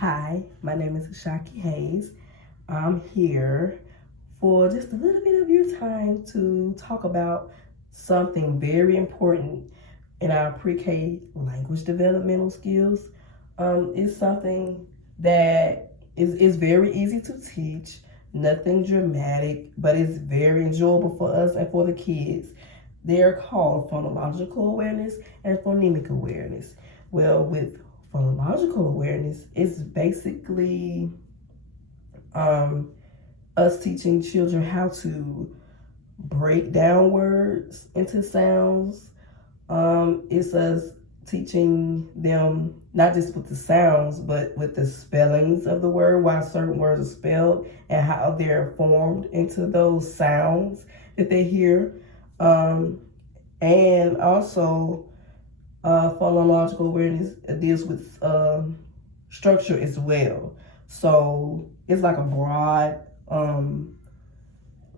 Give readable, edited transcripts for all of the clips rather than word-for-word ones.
Hi, my name is Shaki Hayes. I'm here for just a little bit of your time to talk about something very important in our pre-K language developmental skills. It's something that is very easy to teach, nothing dramatic, but it's very enjoyable for us and for the kids. They're called phonological awareness and phonemic awareness. Well, with phonological awareness, it's basically us teaching children how to break down words into sounds. It's us teaching them not just with the sounds, but with the spellings of the word, why certain words are spelled, and how they're formed into those sounds that they hear. And also, phonological awareness deals with structure as well. So it's like a broad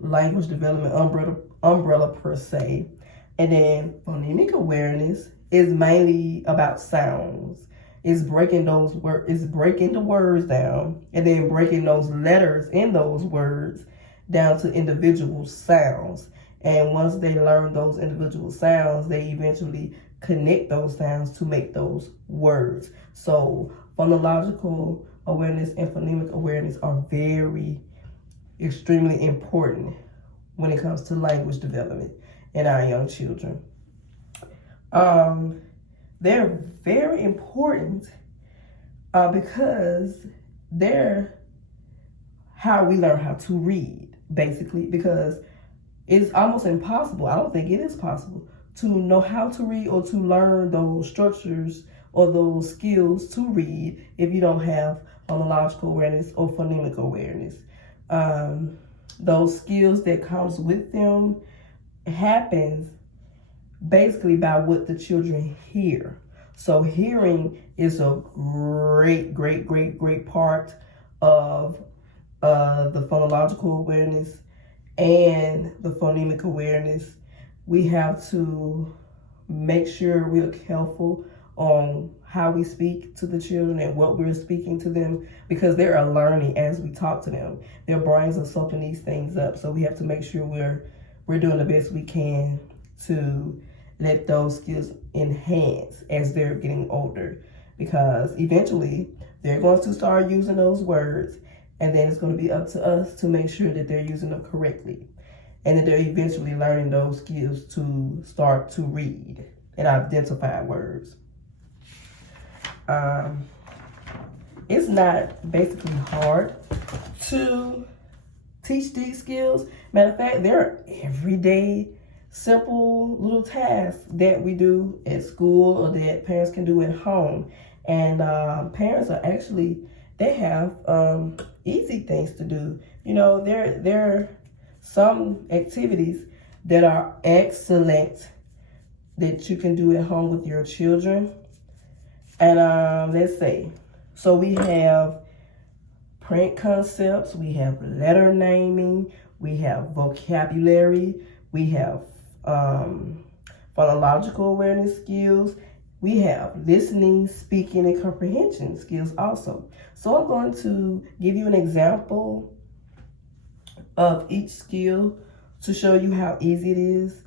language development umbrella per se. And then phonemic awareness is mainly about sounds. It's breaking the words down and then breaking those letters in those words down to individual sounds. And once they learn those individual sounds, they eventually connect those sounds to make those words. So phonological awareness and phonemic awareness are extremely important when it comes to language development in our young children. They're very important because they're how we learn how to read, basically, because it's almost impossible. I don't think it is possible to know how to read or to learn those structures or those skills to read if you don't have phonological awareness or phonemic awareness. Those skills that comes with them happens basically by what the children hear. So hearing is a great part of the phonological awareness and the phonemic awareness. We have to make sure we're careful on how we speak to the children and what we're speaking to them, because they are learning as we talk to them. Their brains are soaking these things up, so we have to make sure we're doing the best we can to let those skills enhance as they're getting older, because eventually they're going to start using those words, and then it's going to be up to us to make sure that they're using them correctly, and that they're eventually learning those skills to start to read and identify words. It's not basically hard to teach these skills. Matter of fact, they're everyday, simple little tasks that we do at school or that parents can do at home. And parents are they have easy things to do. You know, there are some activities that are excellent that you can do at home with your children. And let's say, so we have print concepts, we have letter naming, we have vocabulary, we have phonological awareness skills, we have listening, speaking, and comprehension skills also. So I'm going to give you an example of each skill to show you how easy it is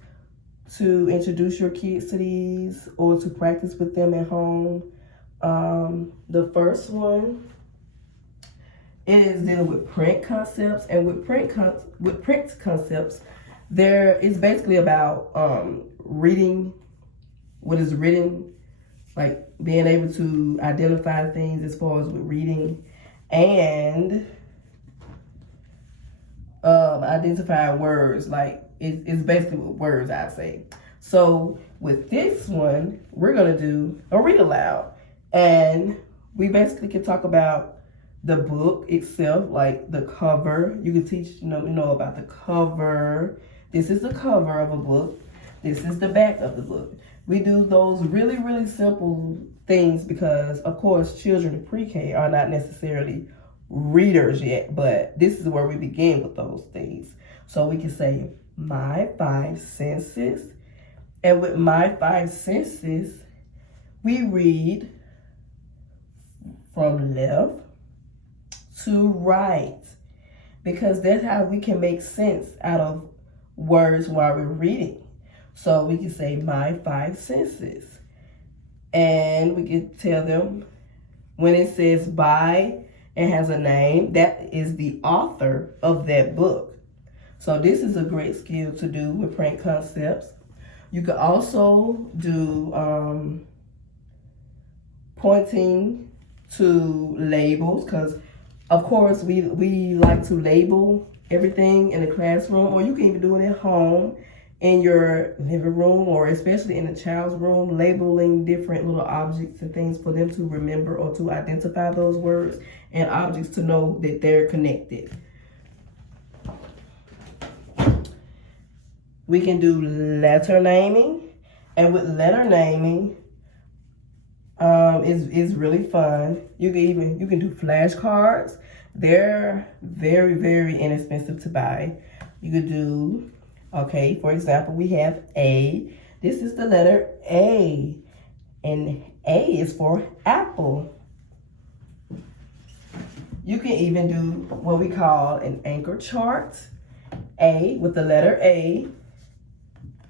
to introduce your kids to these or to practice with them at home. The first one is dealing with print concepts, and with print concepts, there is basically about reading what is written, like being able to identify things as far as with reading, and identify words. Like it's basically with words, I'd say. So with this one, we're gonna do a read aloud, and we basically can talk about the book itself, like the cover. You can teach, you know about the cover. This is the cover of a book. This is the back of the book. We do those really simple things because, of course, children in pre-K are not necessarily readers yet, but this is where we begin with those things. So we can say, my five senses. And with my five senses, we read from left to write, because that's how we can make sense out of words while we're reading. So we can say my 5 senses, and we can tell them when it says by and has a name, that is the author of that book. So this is a great skill to do with PreK concepts. You could also do pointing to labels, because of course we like to label everything in the classroom, or you can even do it at home in your living room, or especially in a child's room, labeling different little objects and things for them to remember or to identify those words and objects to know that they're connected. We can do letter naming, and with letter naming, is really fun. You can do flashcards. They're very, very inexpensive to buy. You could do, okay, for example, we have A. This is the letter A, and A is for apple. You can even do what we call an anchor chart. A with the letter A.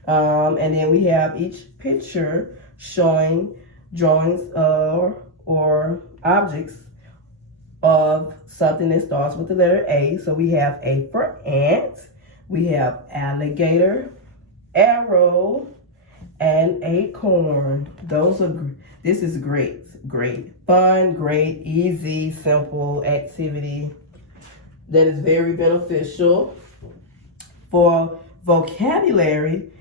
And then we have each picture showing drawings or objects of something that starts with the letter A. So we have A for ant, we have alligator, arrow, and acorn. This is great fun, great, easy, simple activity that is very beneficial. For vocabulary,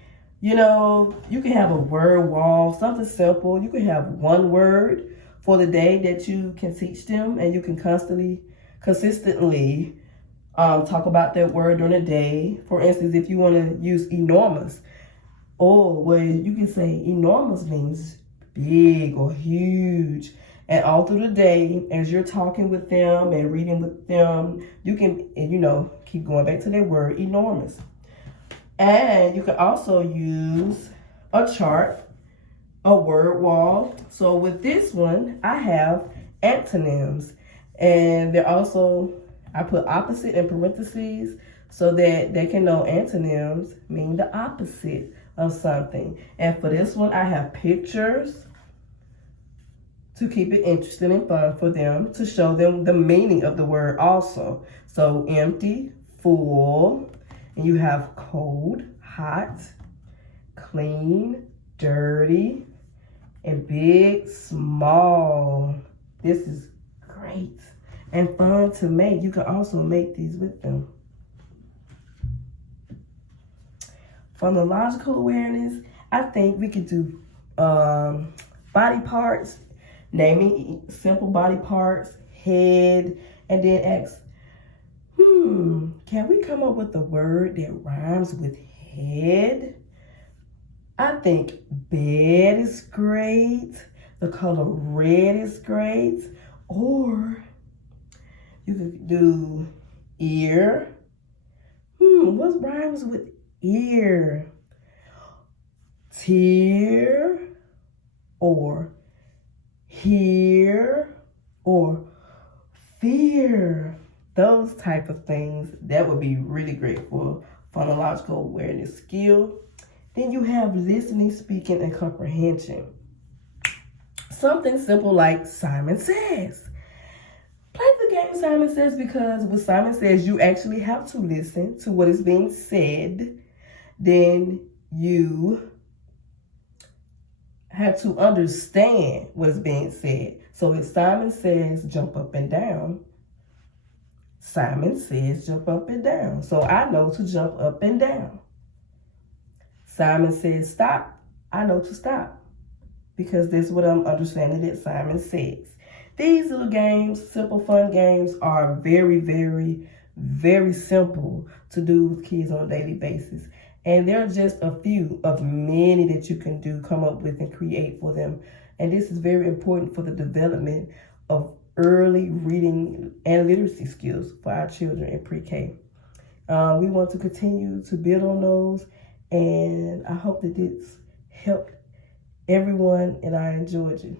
you know, you can have a word wall, something simple. You can have one word for the day that you can teach them, and you can consistently talk about that word during the day. For instance, if you want to use enormous, you can say enormous means big or huge. And all through the day, as you're talking with them and reading with them, you can, keep going back to that word enormous. And you can also use a chart, a word wall. So with this one, I have antonyms. And they're also, I put opposite in parentheses so that they can know antonyms mean the opposite of something. And for this one, I have pictures to keep it interesting and fun for them, to show them the meaning of the word also. So empty, full, and you have cold, hot, clean, dirty, and big, small. This is great and fun to make. You can also make these with them. Phonological awareness, I think we could do body parts, naming simple body parts, head, and then ask, can we come up with a word that rhymes with head? I think bed is great. The color red is great. Or you could do ear. What rhymes with ear? Tear, or hear, or fear. Those type of things, that would be really great for phonological awareness skill. Then you have listening, speaking, and comprehension. Something simple like Simon Says. Play the game Simon Says, because with Simon Says, you actually have to listen to what is being said. Then you have to understand what is being said. So if Simon says, jump up and down, Simon says, jump up and down. So I know to jump up and down. Simon says, stop. I know to stop, because that's what I'm understanding that Simon says. These little games, simple, fun games, are very, very, very simple to do with kids on a daily basis. And there are just a few of many that you can come up with and create for them. And this is very important for the development of early reading and literacy skills for our children in pre-K. We want to continue to build on those, and I hope that this helped everyone, and I enjoyed you.